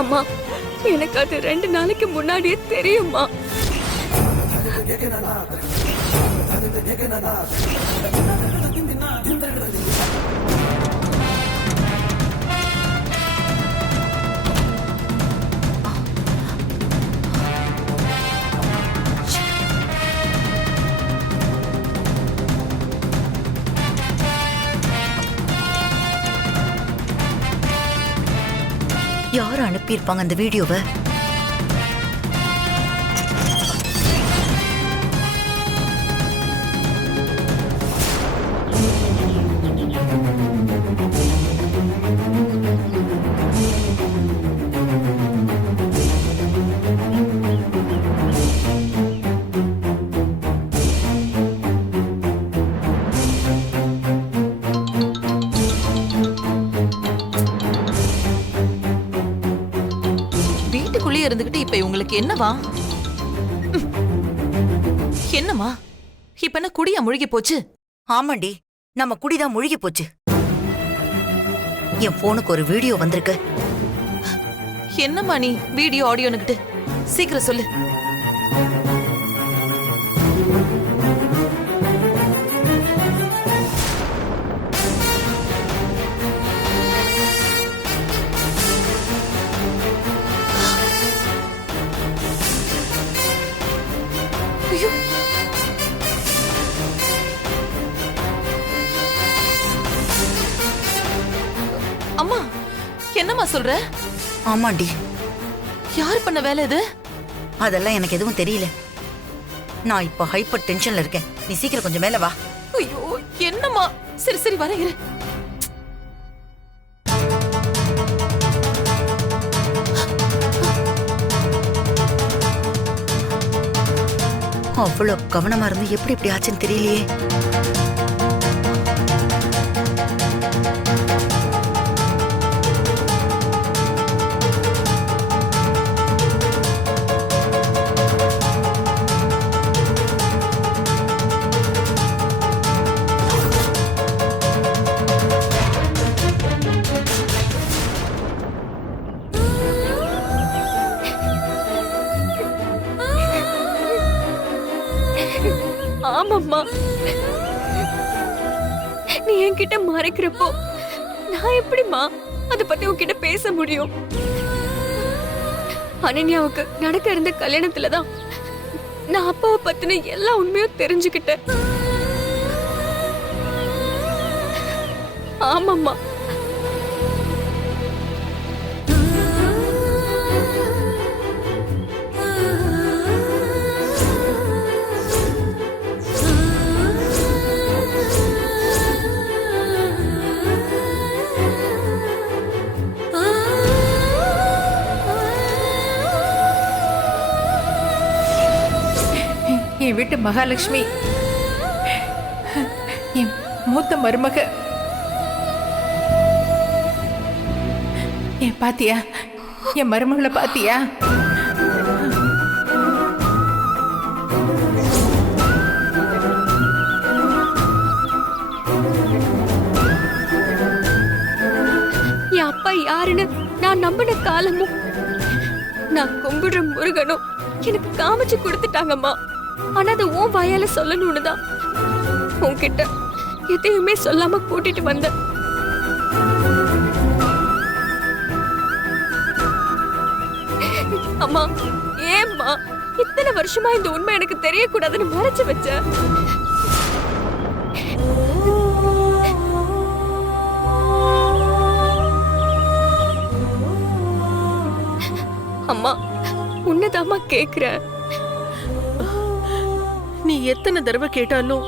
அம்மா, எனக்கு அது 2 நாளைக்கு முன்னாடியே தெரியுமா? யார் அனுப்பியிருப்பாங்க அந்த வீடியோவை? வீட்டுக்குள்ளேயே இருந்துகிட்டு இப்ப உங்களுக்கு என்னவா? என்னமா இப்ப என்ன குடியா முழுகி போச்சு? ஆமாண்டி, நம்ம குடிதான் முழுகி போச்சு. என் போனுக்கு ஒரு வீடியோ வந்திருக்கு. என்னம்மா நீ வீடியோ ஆடியோனுக்கிட்டு? சீக்கிரம் சொல்லு. ஐயோ, அம்மா என்னம்மா சொல்ற? ஆமாண்டி, யார் பண்ண வேலை இது? அதெல்லாம் எனக்கு எதுவும் தெரியல. நான் இப்ப ஹைப்பர் டென்ஷன்ல இருக்கேன். நீ சீக்கிரம் கொஞ்சம் மேல வா. ஐயோ என்னம்மா? சரி சரி வரேன் இரு. அவ்வளவு கவனமா இருந்து எப்படி இப்படி ஆச்சுன்னு தெரியலையே. ஆமாம்மா, நீ என்கிட்ட மறைக்கிறப்போ நான் எப்படிம்மா அத பத்தி உன்கிட்ட பேச முடியும்? அனன்யாவுக்கு நடக்க இருந்த கல்யாணத்துலதான் நான் அப்பாவை பத்தின எல்லா உண்மையும் தெரிஞ்சுக்கிட்டேன். ஆமாம்மா, என் வீட்டு மகாலட்சுமி, என் மூத்த மருமக. என் பாத்தியா, என் மருமகளை பாத்தியா? என் அப்பா யாருன்னு நான் நம்பின காலமும் நான் கும்பிடுற முருகனும் எனக்கு காமிச்சு கொடுத்துட்டாங்கம்மா. ஆனா அது உன் வாயால சொல்லணும்னு தான் உன்கிட்ட எதையுமே சொல்லாம கூட்டிட்டு வந்த. அம்மா, ஏம்மா இத்தனை வருஷமா இந்த உண்மை எனக்கு தெரியக்கூடாதுன்னு மறைச்சு வச்ச? அம்மா, உன்னதாம்மா கேக்குறேன். நீ எத்தனை தடவை கேட்டாலும்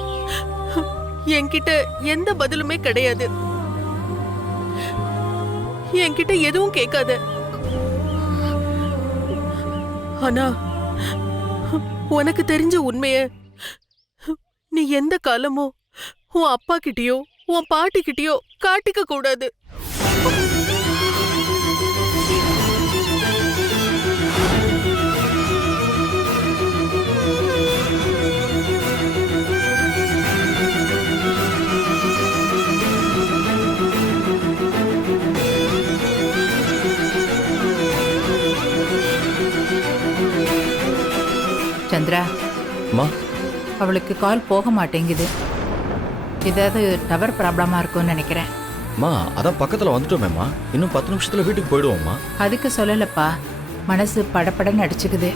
என்கிட்ட எந்த பதிலுமே கிடையாது. என்கிட்ட எதுவும் கேட்காத. ஆனா உனக்கு தெரிஞ்ச உண்மைய நீ எந்த காலமோ உன் அப்பா கிட்டயோ உன் பாட்டி கிட்டயோ காட்டிக்க கூடாது. சந்திரா. அம்மா அவளுக்கு கால் போக மாட்டேங்குது. ஏதாவது டவர் ப்ராப்ளமா இருக்கும்னு நினைக்கிறேன். அம்மா அதான் பக்கத்துல வந்துட்டோமேம்மா. இன்னும் 10 நிமிஷத்துல வீட்டுக்கு போயிடுவோம்மா. அதுக்கு சொல்லலப்பா, மனசு படபடன்னு அடிச்சுக்குது.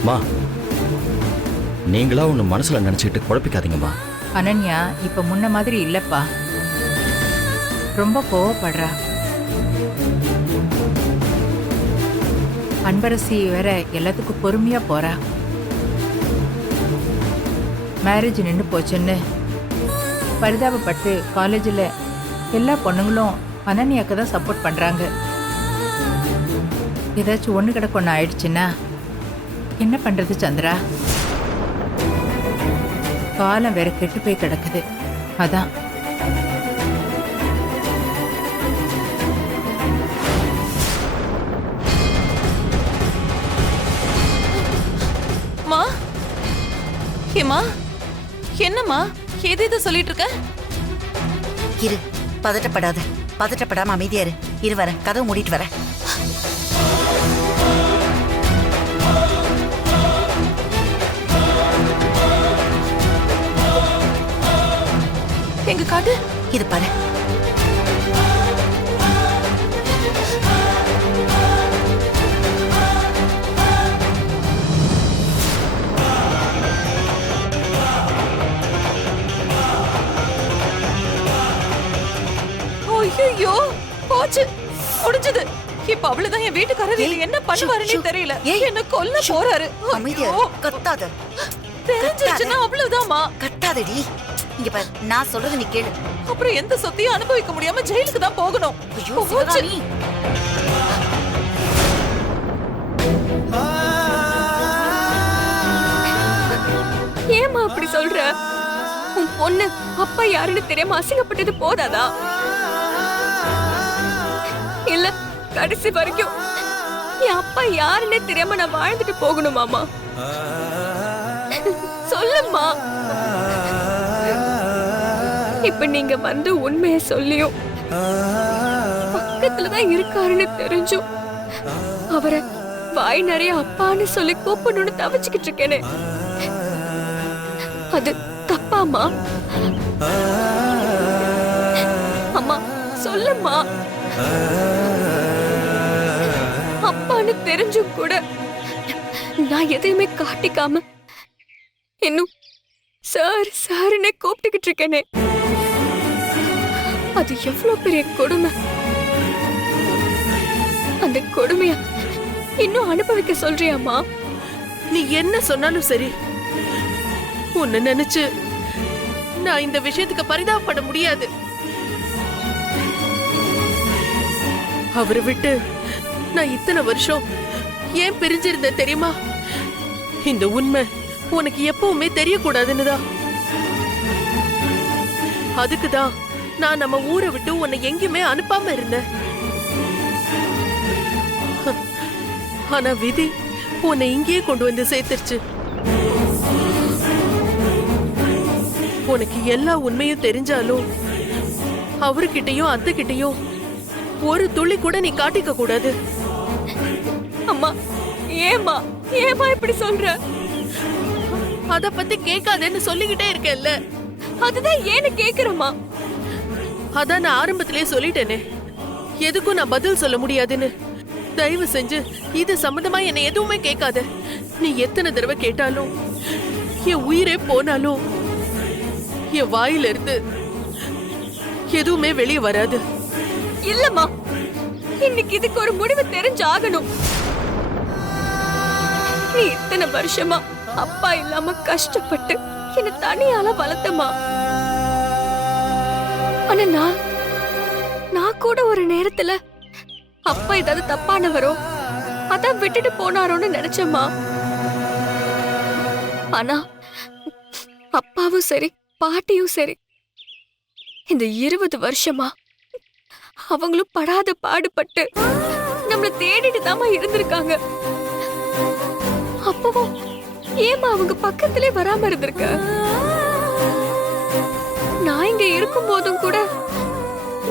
அம்மா நீங்களா ஒன்று மனசுல நினைச்சிட்டு குழப்பிக்காதீங்கம்மா. அனன்யா இப்ப முன்ன மாதிரி இல்லப்பா, ரொம்ப கோவப்படுறா. அன்பரசி வேற எல்லாத்துக்கும் பொறுமையா போறா. மேரேஜ் நின்று போச்சுன்னு பரிதாபப்பட்டு காலேஜில் எல்லா பொண்ணுங்களும் அனன்யாக்கு தான் சப்போர்ட் பண்றாங்க. ஏதாச்சும் ஒன்று கிடக்கு ஒன்று ஆயிடுச்சுன்னா என்ன பண்றது சந்திரா? காலம் வேற கெட்டு போய் கிடக்குது. அதான் மா ஏமா என்னம்மா ஏதேதோ சொல்லிட்டு இருக்க? இரு, பதட்டப்படாத. பதட்டப்படாம அமைதியா இரு. இரு வரேன், கதவு மூடிட்டு வரேன். எங்க காட்டு. இது பாரு. ஐயோ போச்சு, முடிஞ்சது. இப்ப அவ்வளவுதான். என் வீட்டுக்காரர் ஏய், என்ன பண்ணுவாருன்னே ஷூ, தெரியல. ஏய், என்ன கொல்ல போறாரு. அமைதியா ஐயோ, இரு. கத்தாத. தெரிஞ்சிருச்சுன்னா அவ்வளவுதாம்மா. கத்தாதடி. இங்க பாரு, நான் சொல்றது நீ கேளு. அப்புறம் எந்த சொத்தையும் அனுபவிக்க முடியாம ஜெயிலுக்கு தான் போகணும். ஐயோ, போச்சு. சிவகாமி. ஏமா அப்படி சொல்ற? உன் பொண்ணு அப்பா யாருன்னு தெரியாம அசிங்கப்பட்டது போதாதா? இல்ல கடைசி வரைக்கும் என் அப்பா யாருன்னே தெரியாம நான் வாழ்ந்துட்டு போகணுமாமா? சொல்லுமா. இப்ப நீங்க வந்து உண்மையை சொல்லியும் பக்கத்துலதான் இருக்காருன்னு தெரிஞ்சும் அவரை வாய் நிறைய அப்பான்னு சொல்லி கூப்பிடணும்னு தவிச்சுக்கிட்டு இருக்கேனே, அது தப்பாமா? அம்மா சொல்லுமா. அப்பான்னு தெரிஞ்சும் கூட நான் எதையுமே காட்டிக்காம இன்னும் சார் சாருன்னே கூப்பிட்டுக்கிட்டு இருக்கேனே, அது எவ்வளவு பெரிய கொடுமை. அந்த கொடுமைய இன்னும் அனுபவிக்க சொல்றியாமா? நீ என்ன சொன்னாலும் சரி, உன்னை நினைச்சு நான் இந்த விஷயத்துக்கு பரிதாபப்பட முடியாது. அவரை விட்டு நான் இத்தனை வருஷம் ஏன் பிரிஞ்சிருந்த தெரியுமா? இந்த உண்மை உனக்கு எப்பவுமே தெரியக்கூடாதுன்னு தான். அதுக்குதான் நான் நம்ம ஊரை விட்டு உன்னை எங்கேயுமே அனுப்பாம இருந்தேன். ஆனா விதி உன்னை இங்கேயே கொண்டு வந்து சேர்த்துருச்சு. உனக்கு எல்லா உண்மையும் தெரிஞ்சாலும் அவர்கிட்டயும் அத்தை கிட்டயும் ஒரு துளி கூட நீ காட்டிக்க கூடாது. அம்மா ஏமா ஏமா இப்படி சொல்ற? அத பத்தி கேட்காதேன்னு சொல்லிக்கிட்டே இருக்கேன்ல. அதுதான் ஏன்னு கேக்குறமா. அதான் நான் ஆரம்பத்திலேயே சொல்லிட்டேனே, எதுக்கும் நான் பதில் சொல்ல முடியாதுன்னு. தயவு செஞ்சு இது சம்பந்தமா என்னை எதுவுமே கேட்காத. நீ எத்தனை தடவை கேட்டாலும் என் உயிரே போனாலும் என் வாயில இருந்து எதுவுமே வெளியே வராது. இல்லம்மா, இன்னைக்கு இதுக்கு ஒரு முடிவு தெரிஞ்சாகணும். நீ இத்தனை வருஷமா அப்பா இல்லாம கஷ்டப்பட்டு என்ன தனியால வளர்த்தமா. ஆனா நான் கூட ஒரு நேரத்துல அப்பா ஏதாவது தப்பானவரோ அதான் விட்டுட்டு போனாரோன்னு நினைச்சேம்மா. ஆனா அப்பாவும் சரி பாட்டியும் சரி இந்த 20 வருஷமா அவங்களும் படாத பாடுபட்டு நம்மள தேடிட்டு தாமா இருந்திருக்காங்க. அப்பவும் ஏமா அவங்க பக்கத்திலே வராம இருந்திருக்க? நான் இங்க இருக்கும் போதும் கூட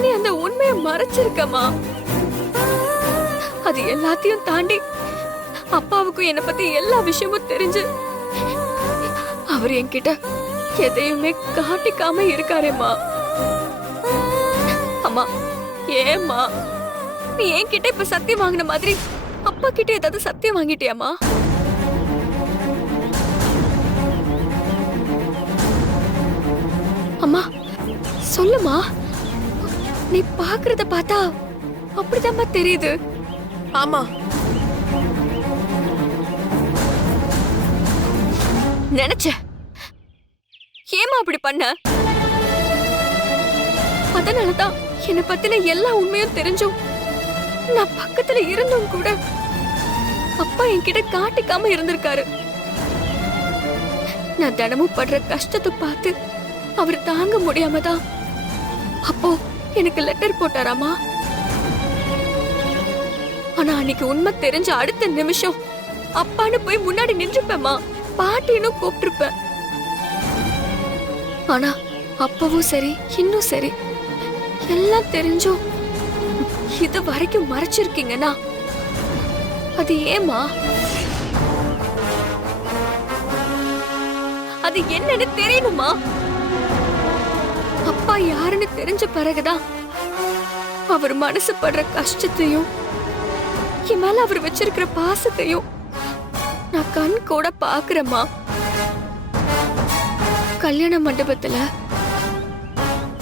நீ அந்த உண்மையை மறைச்சிருக்கமா. அது எல்லாத்தையும் தாண்டி அப்பாவுக்கும் என்ன பத்தி எல்லா விஷயமும் தெரிஞ்சு அவர் என்கிட்ட எதையுமே காட்டிக்காம இருக்காரேம்மா. அம்மா, ஏம்மா நீ என்கிட்ட இப்ப சத்தியம் வாங்கின மாதிரி அப்பா கிட்ட ஏதாவது சத்தியம் வாங்கிட்டியாம்மா? அம்மா சொல்லுமா, நீ பாக்குறத பார்த்தா அப்படிதாம்மா தெரியுது. ஆமா, நினைச்ச ஏமா அப்படி பண்ண? அதனாலதான் என்ன பத்தின எல்லா உண்மையும் தெரிஞ்சும் நான் பக்கத்துல இருந்தும் கூட அப்பா என்கிட்ட காட்டிக்காம இருந்திருக்காரு. நான் தினமும் படுற கஷ்டத்தை பார்த்து அவர் தாங்க முடியாம தான் அப்போ எனக்கு லெட்டர் போட்டாராமா. ஆனா அன்னைக்கு உண்மை தெரிஞ்ச அடுத்த நிமிஷம் அப்பான்னு போய் முன்னாடி நின்றுப்பேம்மா, பாட்டின்னு கூப்பிட்டுருப்பேன். ஆனா அப்பவும் சரி இன்னும் சரி எல்லாம் தெரிஞ்சும் இது வரைக்கும் மறைச்சிருக்கீங்கன்னா அது ஏமா? அது என்னன்னு தெரியணுமா? அப்பா யாருன்னு தெரிஞ்ச பிறகுதான் அவர் மனசு படுற கஷ்டத்தையும் என் மேல அவர் வச்சிருக்கிற பாசத்தையும் நான் கண் கூட பாக்குறேம்மா. கல்யாண மண்டபத்துல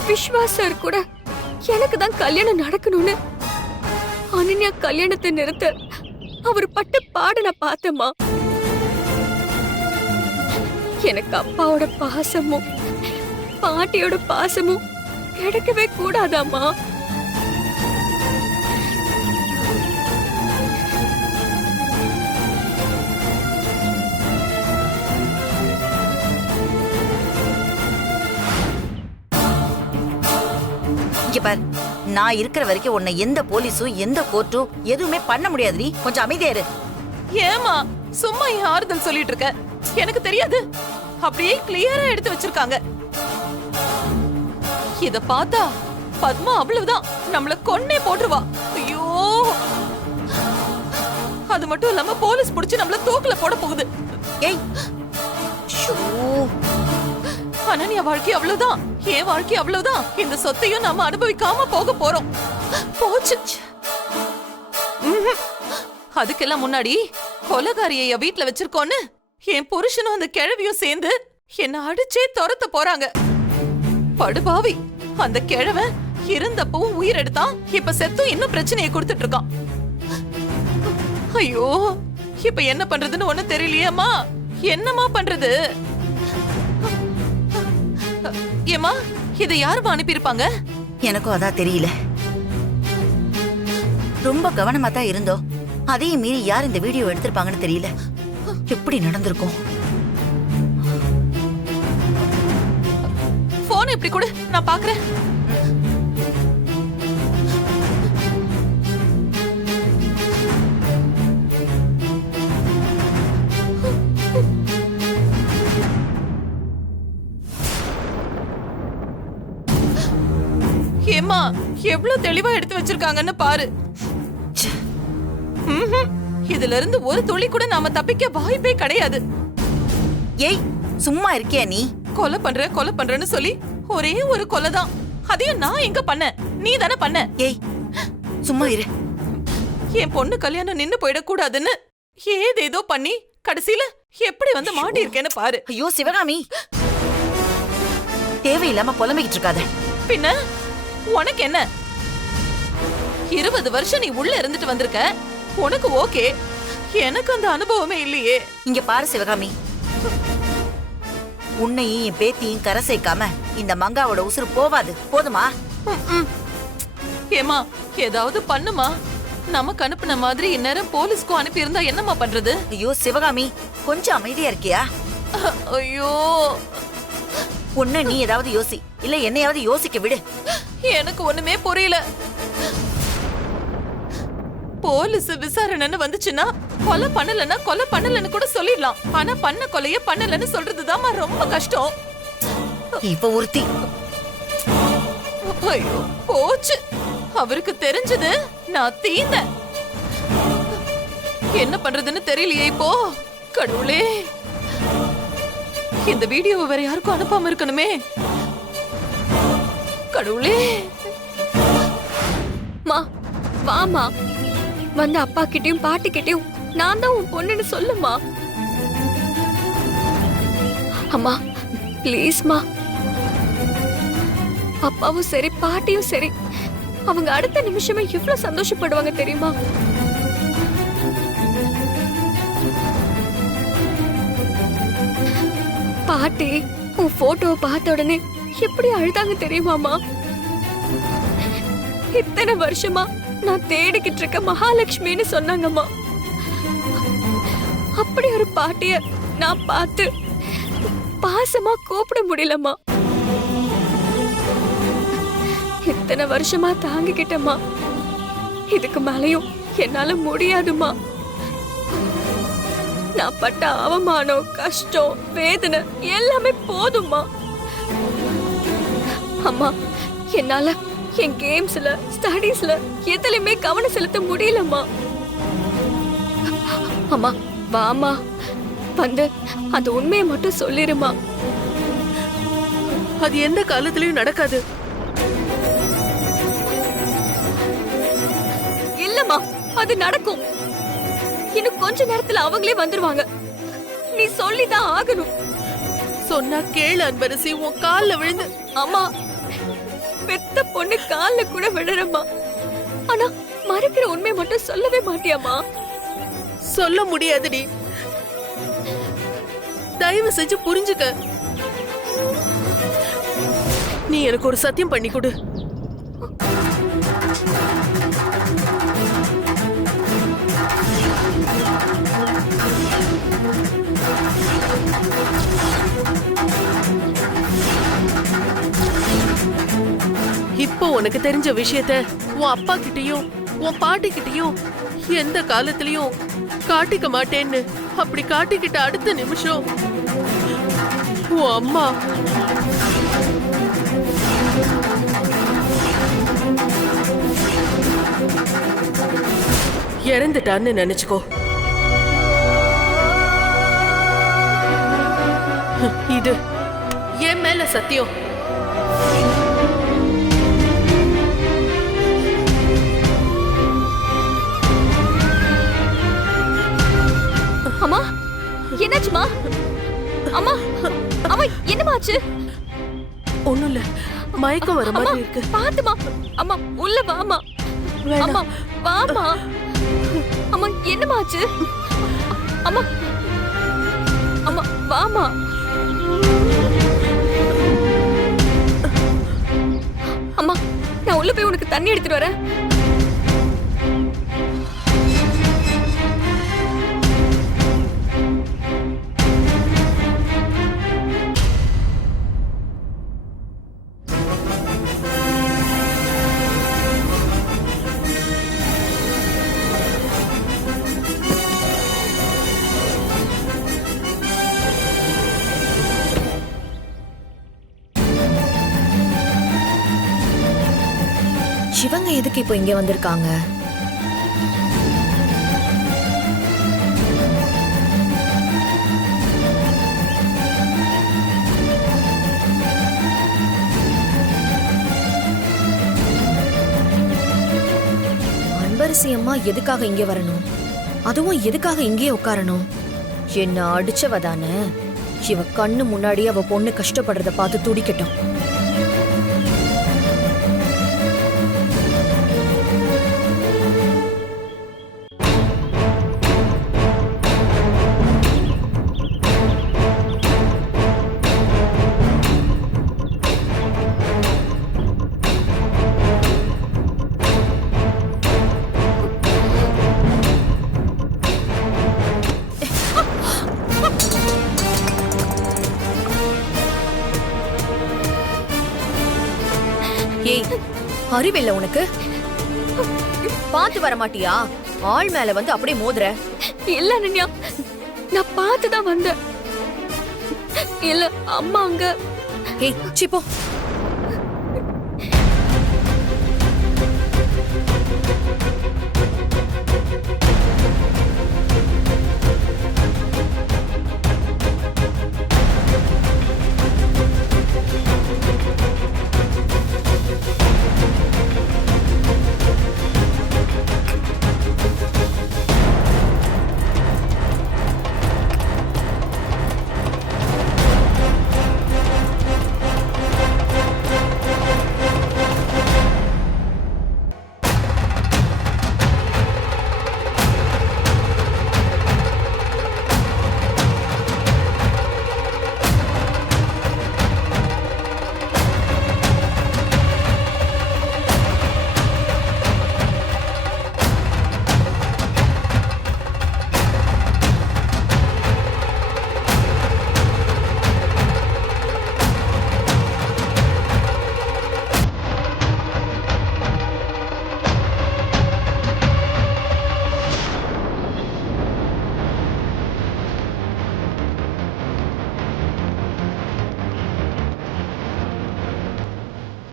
விஸ்வாசர் கூட எனக்கு தான் கல்யாணம் நடக்கணும்னு அனன்யா கல்யாணத்தை நிறுத்த அவர் பட்ட பாட நான் பார்த்தேம்மா. எனக்கு அப்பாவோட பாசமும் பாட்டியோட பாசமும் கிடைக்கவே கூடாதாம்மா. இங்க பாரு, நான் இருக்கிற வரைக்கும் உன்னை எந்த போலீஸும் எந்த கோர்ட்டும் எதுவுமே பண்ண முடியாதுடி. கொஞ்சம் அமைதியா இரு. ஏமா சும்மா என் ஆறுதல் சொல்லிட்டு இருக்க? எனக்கு தெரியாது, அப்படியே கிளியரா எடுத்து வச்சிருக்காங்க. இத பார்த்தா பத்மா அவ்வளவுதான் நம்மள கொன்னே போட்டுருவா. ஐயோ, அது மட்டும் இல்லாம போலீஸ் புடிச்சு நம்மள தூக்குல போட போகுது. ஏய், ஷூ. அனன்யா வாழ்க்கை அவ்வளவுதான், என் வாழ்க்கை அவ்வளவுதான். இந்த சொத்தையும் நாம அனுபவிக்காம போக போறோம். போச்சு. அதுக்கெல்லாம் முன்னாடி கொலைகாரியை வீட்டுல வச்சிருக்கோன்னு என் புருஷனும் அந்த கிழவியும் சேர்ந்து என்ன அடிச்சே துரத்த போறாங்க. படுபாவி, அந்த கிழவன் இருந்தப்பவும் உயிர் எடுத்தான், இப்ப செத்தும் இன்னும் பிரச்சனையை கொடுத்துட்டு இருக்கான். ஐயோ, இப்ப என்ன பண்றதுன்னு ஒண்ணு தெரியலையேம்மா. என்னமா பண்றது? ஏமா, இதை யாருமா அனுப்பியிருப்பாங்க? எனக்கும் அதான் தெரியல. ரொம்ப கவனமா தான் இருந்தோம். அதையும் மீறி யார் இந்த வீடியோ எடுத்திருப்பாங்கன்னு தெரியல. எப்படி நடந்திருக்கும்? போன் எப்படி கூட நான் பாக்குறேன். ஏமா, எவ்வளவு தெளிவா எடுத்து வச்சிருக்காங்கன்னு பாரு. இதுல இருந்து ஒரு துளி கூட நாம தப்பிக்க வாய்ப்பே கிடையாது. ஏய், சும்மா இருக்கியா நீ? கொலை பண்றேன்னு சொல்லி ஒரே ஒரு கொலை தான். அதையும் நான் எங்க பண்ண? நீ தானே பண்ண. ஏய், சும்மா இரு. என் பொண்ணு கல்யாணம் நின்னு போயிடக்கூடாதுன்னு ஏதேதோ பண்ணி கடைசியில எப்படி வந்து மாட்டிருக்கேன்னு பாரு. ஐயோ சிவகாமி, தேவையில்லாம புலம்பிக்கிட்டு இருக்காத. பின்ன உனக்கு என்ன? 20 வருஷம் நீ உள்ள இருந்துட்டு வந்திருக்க, உனக்கு ஓகே. எனக்கு அந்த அனுபவமே இல்லையே. இங்க பாரு சிவகாமி, உன்னையும் என் பேத்தியும் கரை சேர்க்காம இந்த மங்காவோட உசுறு போவாது. போதுமா? ஏமா, ஏதாவது பண்ணுமா. நமக்கு அனுப்புன மாதிரி இந்நேரம் போலீஸ்க்கும் அனுப்பி இருந்தா என்னமா பண்றது? ஐயோ சிவகாமி, கொஞ்சம் அமைதியா இருக்கியா? ஐயோ, ஒண்ணு நீ ஏதாவது யோசி, இல்ல என்னையாவது யோசிக்க விடு. எனக்கு ஒண்ணுமே புரியல. போலீஸ் விசாரணைன்னு வந்துச்சுன்னா கொலை பண்ணலன்னு கூட சொல்லிடலாம். ஆனா பண்ண கொலைய பண்ணலன்னு சொல்றதுதான் ரொம்ப கஷ்டம். இப்ப ஒருத்தி. ஐயோ, போச்சு. அவருக்கு தெரிஞ்சது நான் தீந்த. என்ன பண்றதுன்னு தெரியலையே இப்போ. கடவுளே, இந்த வீடியோவை வேற யாருக்கும் அனுப்பாம இருக்கணுமே. கடவுளே. மா வாமா, வந்து அப்பா கிட்டயும் பாட்டி கிட்டயும் நான் தான் உன் பொண்ணுன்னு சொல்லுமா. அம்மா ப்ளீஸ்மா. அப்பாவும் சரி பாட்டியும் சரி, அவங்க அடுத்த நிமிஷமே எவ்வளவு சந்தோஷப்படுவாங்க தெரியுமா. பாட்டி உன் போட்டோவை பார்த்த உடனே எப்படி அழுதாங்க தெரியுமாமா. இத்தனை வருஷமா நான் தேடிக்கிட்டு இருக்க மகாலட்சுமின்னு சொன்னாங்கம்மா. அப்படி ஒரு பாட்டிய நான் பார்த்து பாசமா கூப்பிட முடியலம்மா. இத்தனை வருஷமா தாங்கிக்கிட்டம்மா, இதுக்கு மேலையும் என்னால முடியாதுமா. நான் பட்ட அவமானம், கஷ்டம், வேதனை எல்லாமே போதும்மா. அம்மா, என்னால என் கேம்ஸ்ல ஸ்டடீஸ்ல எதுலயுமே கவனம் செலுத்த முடியலம்மா. அம்மா வாமா, வந்து அந்த உண்மையை மட்டும் சொல்லிருமா. அது எந்த காலத்திலயும் நடக்காது. இல்லம்மா, அது நடக்கும். இன்னும் கொஞ்ச நேரத்துல அவங்களே வந்துருவாங்க. நீ சொல்லிதான் ஆகணும். சொன்னா கேளு அன்பரசி, உன் கால்ல விழுந்து. அம்மா, பெத்த பொண்ணு கால்ல கூட விழறம்மா. ஆனா மறக்கிற உண்மை மட்டும் சொல்லவே மாட்டியாமா. சொல்ல முடியாதுடி. தயவு செஞ்சு புரிஞ்சுக்க. நீ எனக்கு ஒரு சத்தியம் பண்ணி கொடு. இப்போ உனக்கு தெரிஞ்ச விஷயத்த உன் அப்பா கிட்டயும் உன் பாட்டி கிட்டயும் எந்த காலத்திலயும் காட்டிக்க மாட்டேன்னு. அப்படி காட்டிக்கிட்ட அடுத்த நிமிஷம் உன் அம்மா இறந்துட்டான்னு நினைச்சுக்கோ. இது என் மேல சத்தியம். அம்மா என்னாச்சுமா? அம்மா அம்மா என்னமாச்சு? ஒண்ணும் இல்ல, மயக்கம் வர மாதிரி இருக்கு. பாத்துமா. அம்மா உள்ள வாமா. அம்மா வாமா. அம்மா என்னமாச்சு? அம்மா அம்மா வாமா. அம்மா நான் உள்ள போய் உனக்கு தண்ணி எடுத்துட்டு வரேன். இவங்க எதுக்கு இப்போ இங்க வந்திருக்காங்க? அன்பரசி அம்மா எதுக்காக இங்க வரணும்? அதுவும் எதுக்காக இங்கே உட்காரணும்? என்ன அடிச்சவ தானே. இவ கண்ணு முன்னாடி அவ பொண்ணு கஷ்டப்படுறத பார்த்து துடிக்கட்டும். ஏய், அறிவில்ல உனக்கு? பாத்து வர மாட்டியா? ஆள் மேல வந்து அப்படியே மோதுற. இல்ல அனன்யா, நான் பார்த்துதான் வந்தேன். இல்ல அம்மா அங்க. ஏய், சிப்போ.